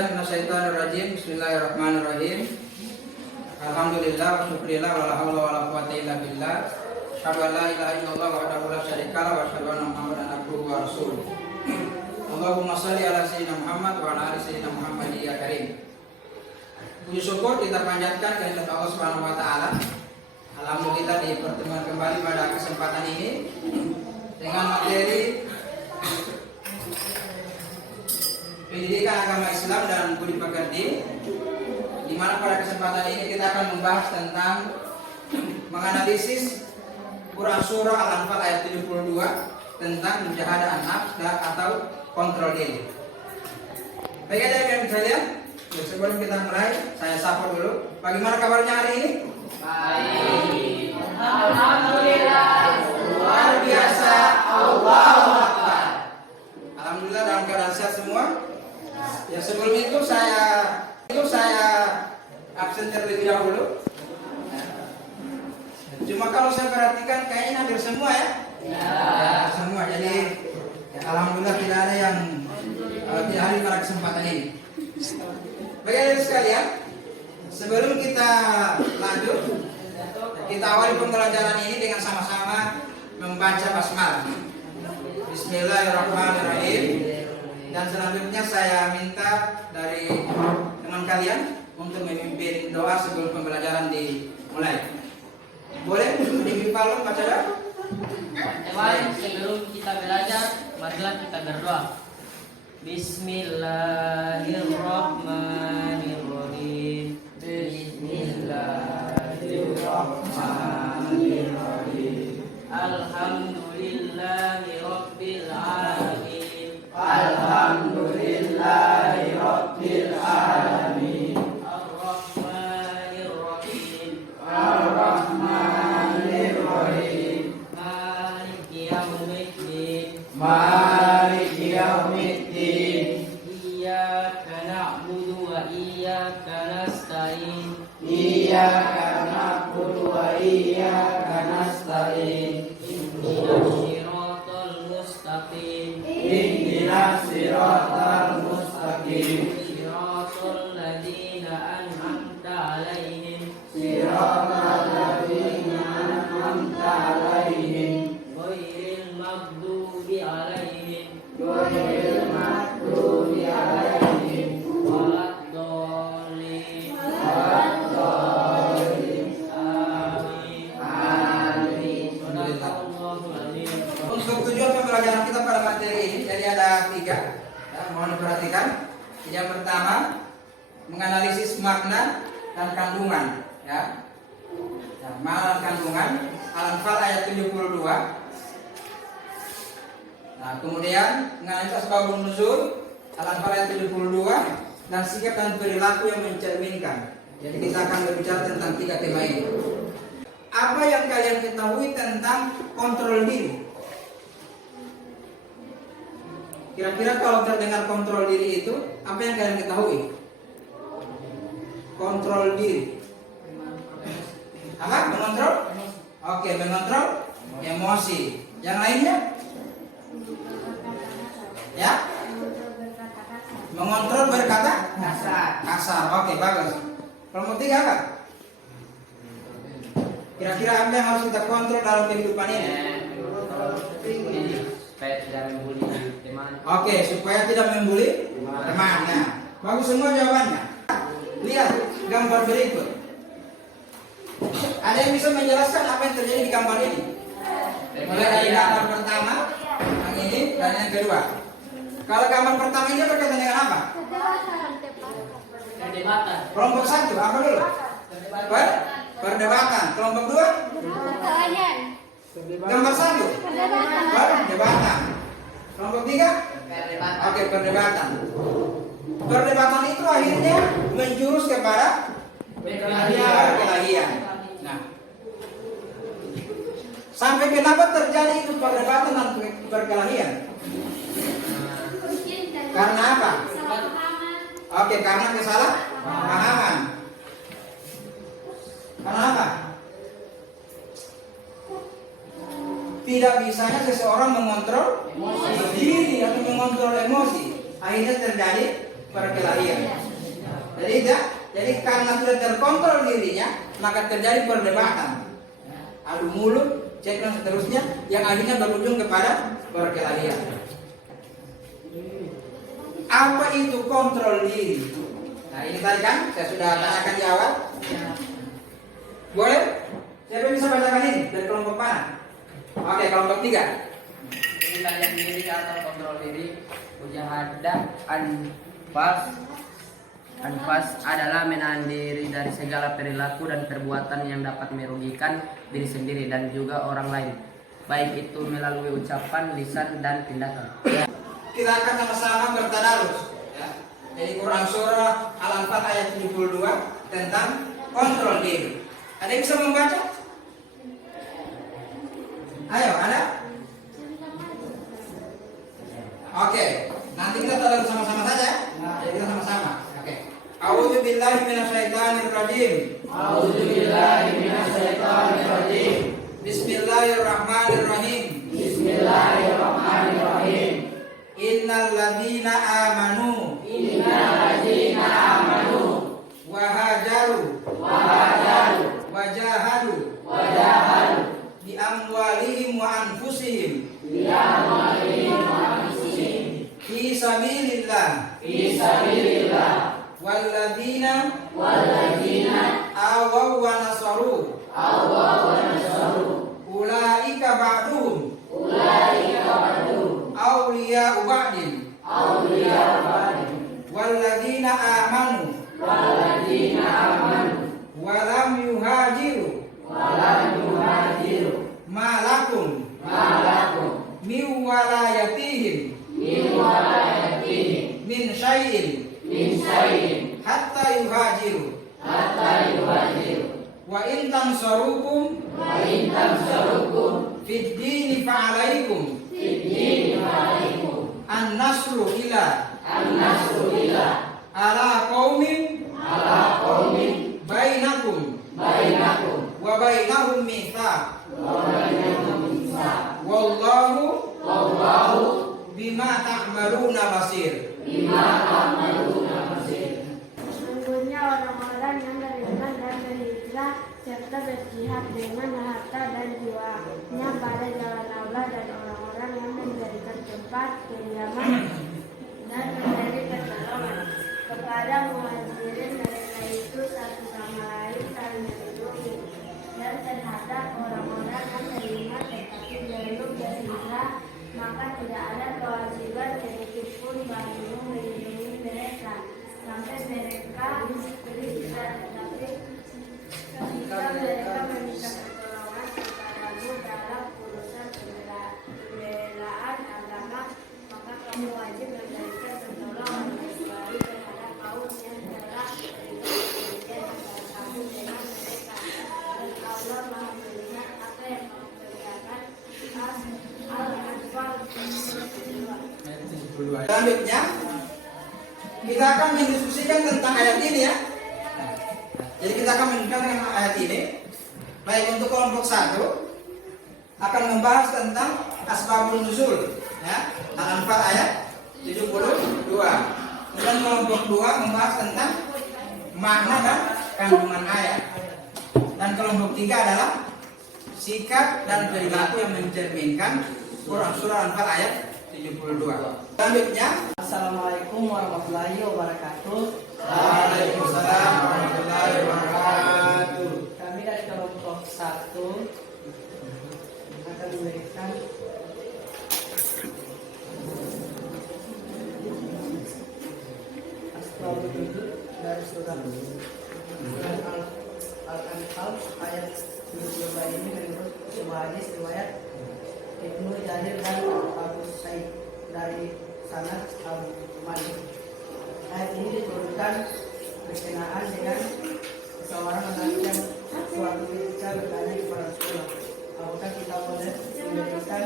billahi minasyaitonirrajim. Bismillahirrahmanirrahim. Alhamdulillah wa syukurillah wa la haula wa la quwwata illa billah. Asyhadu an la ilaha illallah wahdahu la syarika lahu wa asyhadu anna Muhammadan abduhu wa rasuluh. Allahumma shalli ala sayyidina Muhammad wa ala ali sayyidina Muhammad ya karim. Puji syukur kita panjatkan kehadirat Allah Subhanahu wa taala. Alhamdulillah di pertemuan kembali pada kesempatan ini dengan materi pendidikan agama Islam dan budi pekerti, di mana pada kesempatan ini kita akan membahas tentang menganalisis Quran surah Al-Anfal ayat 72 tentang mujahadah an-nafs atau kontrol diri. Baik, ada yang sekalian, sebelum kita mulai, saya sapa dulu. Bagaimana kabarnya hari ini? Baik. Alhamdulillah. Luar biasa. Allahu Akbar. Alhamdulillah dalam keadaan sehat semua. Ya, sebelum itu saya absen terlebih dahulu. Cuma kalau saya perhatikan kayaknya hampir semua ya. Ya, semua. Jadi ya, alhamdulillah tidak ada yang tidak hadir pada kesempatan ini. Baik sekalian, sebelum kita lanjut, kita awali pembelajaran ini dengan sama-sama membaca basmalah. Bismillahirrahmanirrahim. Dan selanjutnya saya minta dari teman kalian untuk memimpin doa sebelum pembelajaran dimulai. Boleh dipimpin Pak baca doa? Teman, sebelum kita belajar, marilah kita berdoa. Bismillahirrahmanirrahim. Bismillahirrahmanirrahim. Alhamdulillahi rabbil alamin. Alhamdulillahi rabbil alamin. Ar-Rahmanir-Rahim. Ar-Rahmanir-Rahim. Maliki yaumiddin. Maliki yaumiddin. Iyyaka na'budu wa iyyaka nasta'in. Iyyaka na'budu wa iyyaka nasta'in. Ihdinas siratal mustaqim. Ihdinas siratal mustaqim. Siratal ladzina an'amta 'alaihim. Siratal ladzina an'amta 'alaihim. Ghairil maghdubi 'alaihim. Ghairil maghdubi 'alaihim. Waladdallin. Waladdallin. Amin. Amin. Shadaqallahul adzim. Untuk tujuan pembelajaran kita pada materi ini, jadi ada 3. Ya, mohon diperhatikan. Yang pertama, menganalisis makna dan kandungan. Ya, makna dan kandungan Al-Anfal ayat 72. Nah, kemudian menganalisis asbabun nuzul Al-Anfal ayat 72 dan sikap dan perilaku yang mencerminkan. Jadi kita akan berbicara tentang 3 tema ini. Apa yang kalian ketahui tentang kontrol diri? Kira-kira kalau terdengar kontrol diri itu, apa yang kalian ketahui? Kontrol diri. Apa? Mengontrol? Oke, mengontrol emosi. Yang lainnya? Ya? Mengontrol berkata? Kasar. Oke, bagus. Kelompok 3 apa? Kira-kira apa yang harus kita kontrol dalam kehidupan ini? Supaya tidak membuli teman. Oke, supaya tidak membuli temannya. Bagus semua jawabannya. Lihat gambar berikut. Ada yang bisa menjelaskan apa yang terjadi di gambar ini? Mulai dari gambar pertama, yang ini, dan yang kedua. Kalau gambar pertama ini berkaitan dengan apa? Perdebatan. Kelompok 1, apa dulu? Perdebatan. Kelompok 2? Gambar 1? Perdebatan. Kelompok 3? Oke, perdebatan. Perdebatan itu akhirnya menjurus kepada perkelahian. Nah, sampai kenapa terjadi itu perdebatan dan perkelahian? Karena apa? Oke, karena kesalahpahaman. Karena apa? Tidak bisanya seseorang mengontrol diri atau mengontrol emosi, akhirnya terjadi perkelahian. Jadi karena sudah terkontrol dirinya, maka terjadi perdebatan, adu mulut, cek dan seterusnya, yang akhirnya berujung kepada perkelahian. Apa itu kontrol diri? Nah ini tadi kan saya sudah tanyakan di awal. Boleh? Siapa yang bisa bacakan ini dari kelompok mana? Oke, kelompok 3. Pengendalian diri atau kontrol diri. Mujahadah anfas adalah menahan diri dari segala perilaku dan perbuatan yang dapat merugikan diri sendiri dan juga orang lain, baik itu melalui ucapan, lisan, dan tindakan. Kita akan sama-sama bertadarus. Ya. Jadi Quran surah Al-Anfal ayat 72 tentang kontrol diri. Ada yang bisa membaca? Ayo, ada? Oke, nanti kita tadarus sama-sama saja. Jadi kita sama-sama. Oke. A'udzu billahi minasyaitonir rajim. A'udzu billahi minasyaitonir rajim. Bismillahirrahmanirrahim. Bismillahirrahmanirrahim. Innal ladzina amanu wa hajaru wajahadu bi amwalihim wa anfusihim fi sabilillah walladzina awaw wa nasaru ulaika ba'duhum awliya'u ba'din walladzina amanu wa lam yuhajiru ma lakum min walayatihim min syai'in hatta yuhajiru wa in tansarukum fid dini fa'alaikum an-nasru ila ala qaumin bainakum wa bainahum mitsaq wallahu bima ta'maluna basir. Sesungguhnya orang-orang yang beriman dan berhijrah serta berjihad dengan harta dan jiwanya pada jalan Allah dan orang-orang yang menjadikan tempat kediaman dan menjadi pertolongan kepada muhajirin, mereka itu satu sama lain saling melindungi, dan terhadap orang-orang yang beriman tetapi belum berhijrah, maka tidak ada kewajiban sedikitpun bagimu melindungi mereka sampai mereka berhijrah. Tetapi ketika mereka meminta pertolongan kepadamu dalam urusan pembelaan agama, maka kamu wajib memberikan pertolongan kecuali terhadap kaum yang telah beriman perjanjian antara kamu dengan mereka, dan Allah Maha melihat apa yang kamu kerjakan. Al-Anfal 72. Selanjutnya kita akan mendiskusikan tentang ayat ini ya. Jadi kita akan mendiskusikan tentang ayat ini. Baik, untuk kelompok 1 akan membahas tentang asbabun nuzul ya. Al-Anfal ayat 72. Dan kelompok 2 membahas tentang makna dan kandungan ayat. Dan kelompok 3 adalah sikap dan perilaku yang mencerminkan Quran surah Al-Anfal ayat 72. Selanjutnya, Assalamualaikum warahmatullahi wabarakatuh. Waalaikumsalam warahmatullahi wabarakatuh. Kami dari kelompok 1 akan memberikan asbabun nuzul dari surah Al-Anfal ayat 72 ini menurut sebuah hadis riwayat Ibnu Jarir dan Abu Sa'id dari sanad Al-Malik. Ayat ini diturunkan berkenaan dengan seseorang lelaki yang suatu ketika bertanya kepada Rasulullah, apakah kita boleh memberikan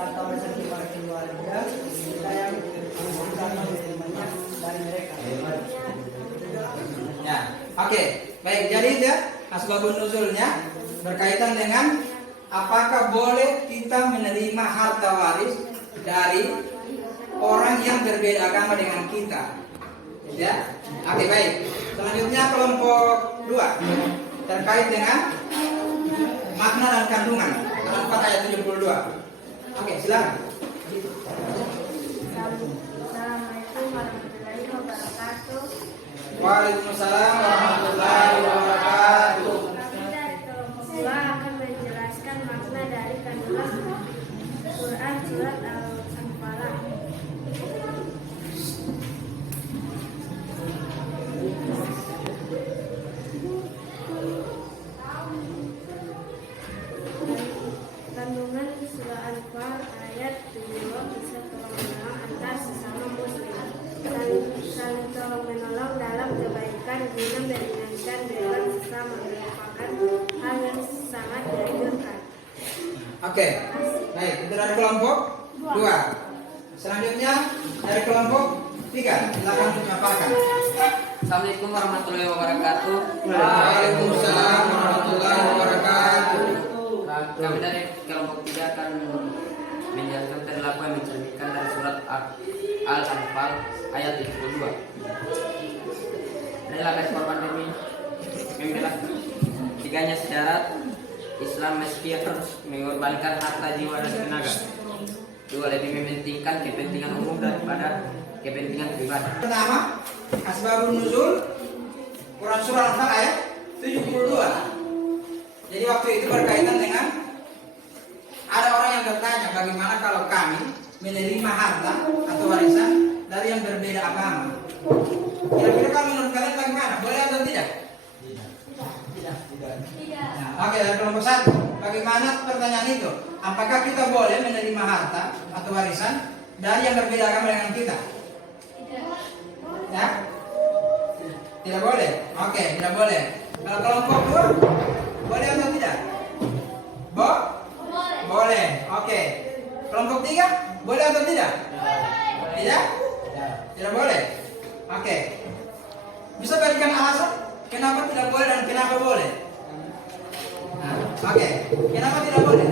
atau rezeki pada keluarga kita yang membutuhkan menerimanya dari mereka? Ya, oke. Baik, jadi ya asbabun nuzulnya berkaitan dengan apakah boleh kita menerima harta waris dari orang yang berbeda agama dengan kita. Ya. Oke, baik. Selanjutnya kelompok 2 terkait dengan makna dan kandungan dalam 4 ayat 72. Oke, silakan. Assalamualaikum warahmatullahi wabarakatuh. Waalaikumsalam warahmatullahi wabarakatuh. Kami dari kelompok 2 akan menjelaskan makna dari kandungan Quran surat Al-Anfal. Kandungan surah Al-Anfal ayat 7 bisa tolong-menolong antar sesama muslim, saling tolong-menolong dalam kebaikan guna meringankan beban sesama merupakan hal yang sangat dianjurkan. Oke. Baik, itu dari kelompok 2. Selanjutnya dari kelompok 3. Silakan dipaparkan. Assalamualaikum warahmatullahi wabarakatuh. Waalaikumsalam warahmatullahi wabarakatuh. Kami dari kelompok 3 akan menjelaskan perilaku yang mencerminkan dari surat Al-Anfal ayat 72. Adalah guys korban demi membela tiganya syarat Islam meski harus mengorbankan harta, jiwa, dan tenaga. 2. Lebih mementingkan kepentingan umum daripada kepentingan pribadi. Pertama, asbabun nuzul Quran surah Al-Anfal ayat 72. Jadi waktu itu berkaitan dengan ada orang yang bertanya, bagaimana kalau kami menerima harta atau warisan dari yang berbeda agama? Kira-kira kalau menurut kalian bagaimana? Boleh atau tidak? Tidak. Nah, oke, dari kelompok 1. Bagaimana pertanyaan itu? Apakah kita boleh menerima harta atau warisan dari yang berbeda agama dengan kita? Ya? Tidak boleh. Oke, tidak boleh. Kalau kelompok 2, boleh atau tidak? Boleh. Oke. Kelompok 3, boleh atau tidak? Tidak? Tidak boleh. Oke. Bisa berikan alasan kenapa tidak boleh dan kenapa boleh? Nah, oke. Kenapa tidak boleh?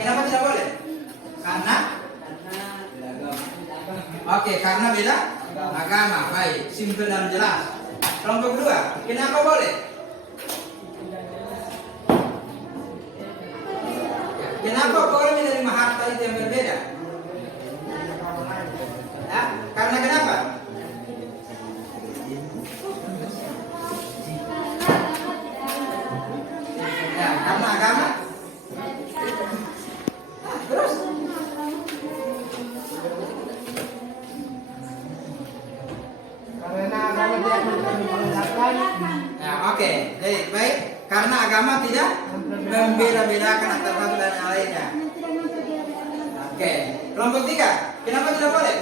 Kenapa tidak boleh? Karena oke, karena beda agama. Baik, simpel dan jelas. Kelompok 2, kenapa boleh? Kenapa boleh menerima harta itu yang berbeda? Ya, karena kenapa? Ya, karena agama. Terus? Karena agama tidak membedakan. Ya, oke. Baik. Karena agama tidak membeda-bedakan antara satu dan yang lainnya. Oke. Kelompok 3, kenapa tidak boleh?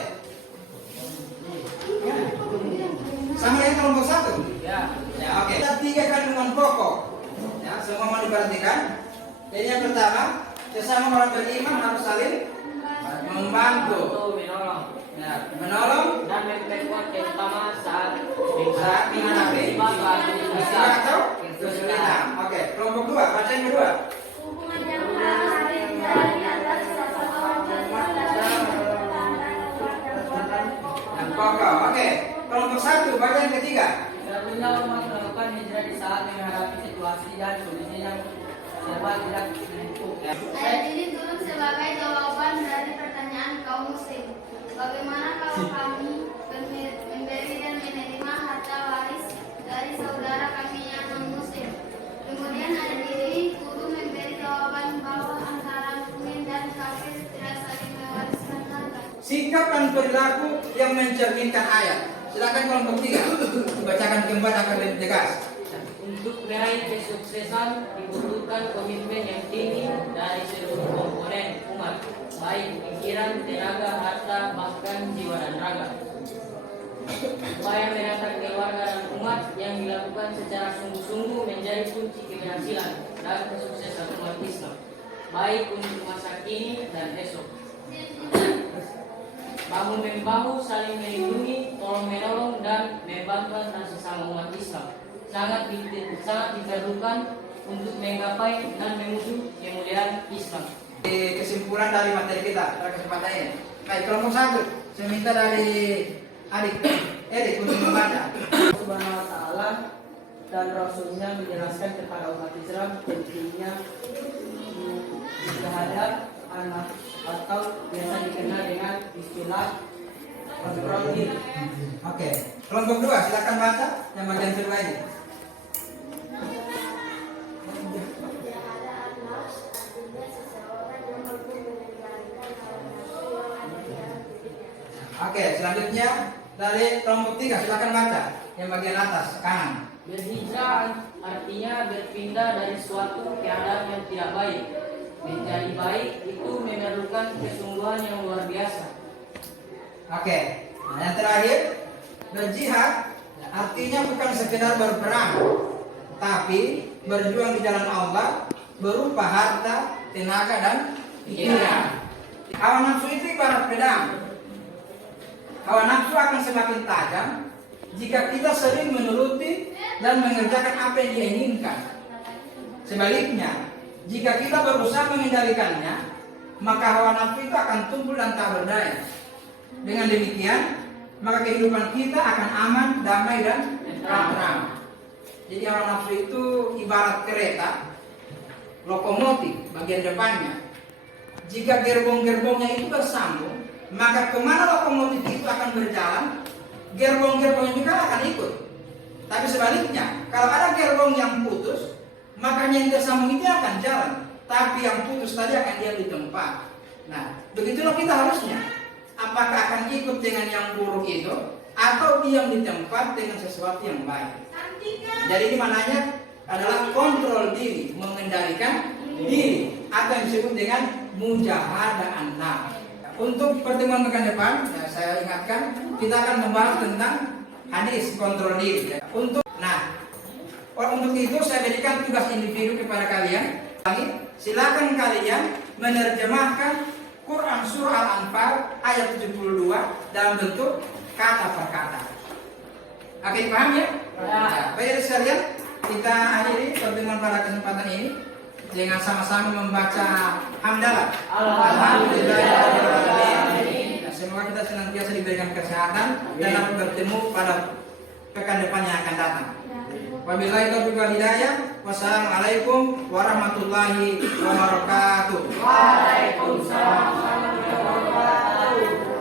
Sama dengan kelompok 1? Ya. Ya, oke. Ada 3 kandungan pokok. Ya, semua mau diperhatikan. Jadi yang pertama, sesama orang beriman harus saling membantu. Menolong Ya, menolong dan memperkuat terutama saat menghadapi musibah atau kesulitan. Oke, kelompok 2, baca yang kedua. Hubungan yang menarik dari atas Yang pokok. Oke, kelompok 1, baca yang ketiga. Seharusnya umat melakukan hijrah di saat menghadapi situasi dan kondisi yang serba tidak menentu. Ayat ini turun sebagai jawaban dari pertanyaan kaum muslim. Bagaimana kalau kami memberi dan menerima harta waris dari saudara kami yang non-muslim? Kemudian ayat ini guru memberi jawaban bahwa antara mukmin dan kafir tidak saling mewariskan harta. Sikap dan perilaku yang mencerminkan ayat. Silakan kelompok 3 bacakan kembali agar lebih tegas. Untuk meraih kesuksesan dibutuhkan komitmen yang tinggi dari seluruh komponen umat, baik pikiran, tenaga, harta, bahkan jiwa dan raga. Upaya menata keluarga dan umat yang dilakukan secara sungguh-sungguh menjadi kunci keberhasilan dan kesuksesan umat Islam, baik untuk masa kini dan esok. Bahu-membahu saling melindungi, tolong-menolong, dan membantu antar sesama umat Islam sangat diperlukan untuk menggapai dan menuju kemuliaan Islam. Kesimpulan dari materi kita pada kesempatan ini. Baik, kelompok 1, saya minta dari adik Erik untuk membaca. Subhanahu wa ta'ala dan Rasulnya menjelaskan kepada umat Islam pentingnya syahadat anak atau biasa dikenal dengan istilah kontrol diri. Oke, kelompok 2 silakan baca yang bagian kedua ini. Syahadat nafs artinya seseorang yang mampu mengendalikan hawa nafsu yang ada di dalam dirinya. Oke, selanjutnya dari kelompok 3 silakan baca yang bagian atas kanan. Berhijrah artinya berpindah dari suatu keadaan yang tidak baik menjadi baik. Itu memerlukan kesungguhan yang luar biasa. Oke, nah yang terakhir berjihad artinya bukan sekedar berperang, tapi berjuang di jalan Allah berupa harta, tenaga dan pikiran. Hawa nafsu itu ibarat pedang. Hawa nafsu akan semakin tajam jika kita sering menuruti dan mengerjakan apa yang dia inginkan. Sebaliknya, jika kita berusaha mengendalikannya, maka hawa nafsu itu akan tumbuh dan tak berdaya. Dengan demikian, maka kehidupan kita akan aman, damai dan tentram. Jadi hawa nafsu itu ibarat kereta, lokomotif bagian depannya. Jika gerbong-gerbongnya itu bersambung, maka kemana lokomotif itu akan berjalan, gerbong-gerbongnya juga akan ikut. Tapi sebaliknya, kalau ada gerbong yang putus, maka yang tersambung itu akan jalan, tapi yang putus tadi akan diam di tempat. Nah, begitulah kita harusnya. Apakah akan ikut dengan yang buruk itu, atau diam di tempat dengan sesuatu yang baik? Jadi ini maknanya adalah kontrol diri, mengendalikan diri, atau yang disebut dengan mujahadah an-nafs. Untuk pertemuan pekan depan, saya ingatkan kita akan membahas tentang hadis kontrol diri. Untuk itu saya berikan tugas individu kepada kalian. Silakan kalian menerjemahkan Quran surah Al-Anfal ayat 72 dalam bentuk kata per kata. Oke, paham ya? Ya. Baik sekalian, kita akhiri pertemuan pada kesempatan ini dengan sama-sama membaca hamdalah. Alhamdulillahirobbilalamin. Semoga kita senantiasa diberikan kesehatan dan dapat bertemu pada pekan depan yang akan datang. Wabillahi taufiq wal hidayah. Wassalamualaikum warahmatullahi wabarakatuh. Waalaikumsalam.